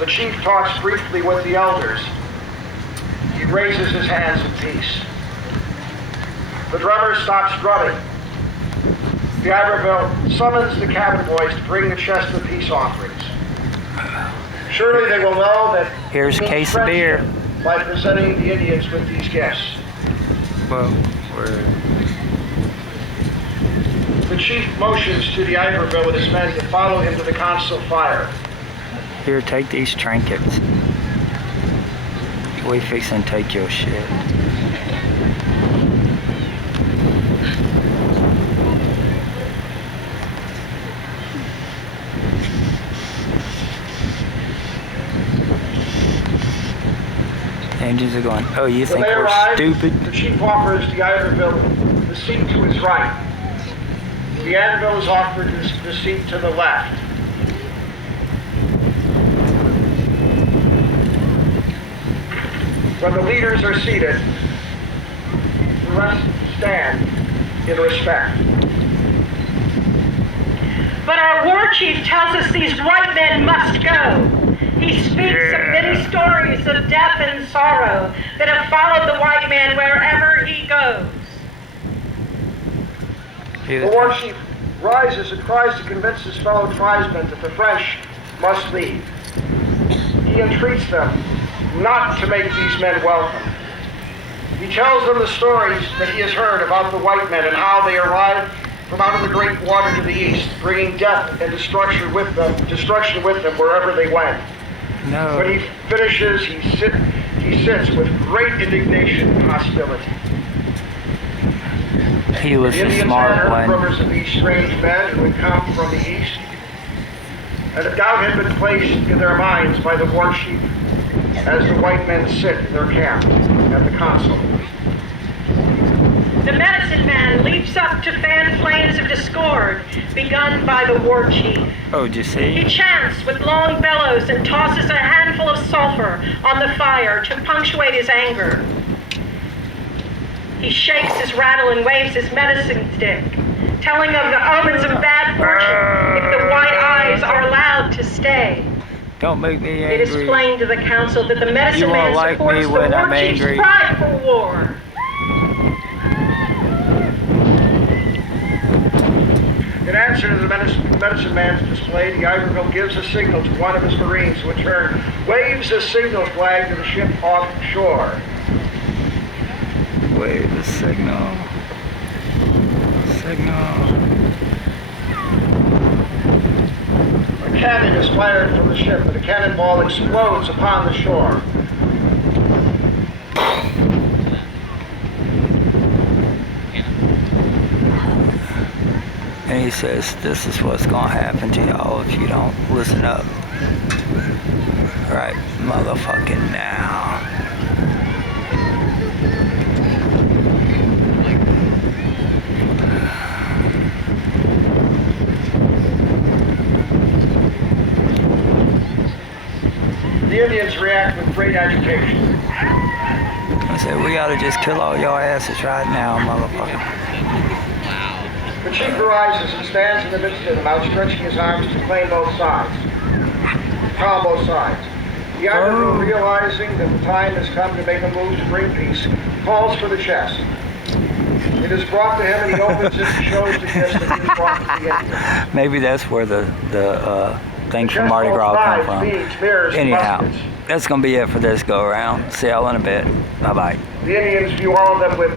The chief talks briefly with the elders. He raises his hands in peace. The drummer stops drumming. The Iberville summons the cabin boys to bring the chest of peace offerings. Surely they will know that here's a case of beer by presenting the Indians with these gifts. Well, the chief motions to the Iberville with his men to follow him to the council fire. Here, take these trinkets. We fixin' to take your shit. Injuns are going, oh, you think we're stupid? The chief offers the Iberville the seat to his right. The Anvil is offered the seat to the left. When the leaders are seated, the rest stand in respect. But our war chief tells us these white men must go. He speaks of many stories of death and sorrow that have followed the white man wherever he goes. The war chief rises and tries to convince his fellow tribesmen that the French must leave. He entreats them not to make these men welcome. He tells them the stories that he has heard about the white men and how they arrived from out of the great water to the east, bringing death and destruction with them wherever they went. No. When he finishes, he sits with great indignation and hostility. He was the a Indians smart had heard one. rumors of these strange men who had come from the east, and a doubt had been placed in their minds by the war chief as the white men sit in their camp at the council. The medicine man leaps up to fan flames of discord begun by the war chief. Oh, did you see? He chants with long bellows and tosses a handful of sulfur on the fire to punctuate his anger. He shakes his rattle and waves his medicine stick, telling of the omens of bad fortune if the white eyes are allowed to stay. Don't make me angry. It is plain to the council that the medicine man like supports the war chief's cry for war. In answer to the medicine man's display, the Iberville gives a signal to one of his Marines, who in turn waves a signal flag to the ship offshore. Wave the signal. A cannon is fired from the ship, and a cannonball explodes upon the shore. And he says, this is what's gonna happen to y'all if you don't listen up. Right motherfucking now. The Indians react with great agitation. I said, we gotta just kill all your asses right now, motherfucker. The chief arises and stands in the midst of them, outstretching his arms to claim both sides. Calm both sides. The Iberville, realizing that the time has come to make a move to bring peace, calls for the chest. It is brought to him, and he opens it and shows the gift that he brought to the Indians. Maybe that's where the thing from Mardi Gras come from. Anyhow, that's gonna be it for this go around. See y'all in a bit. Bye bye. The Indians view all of them with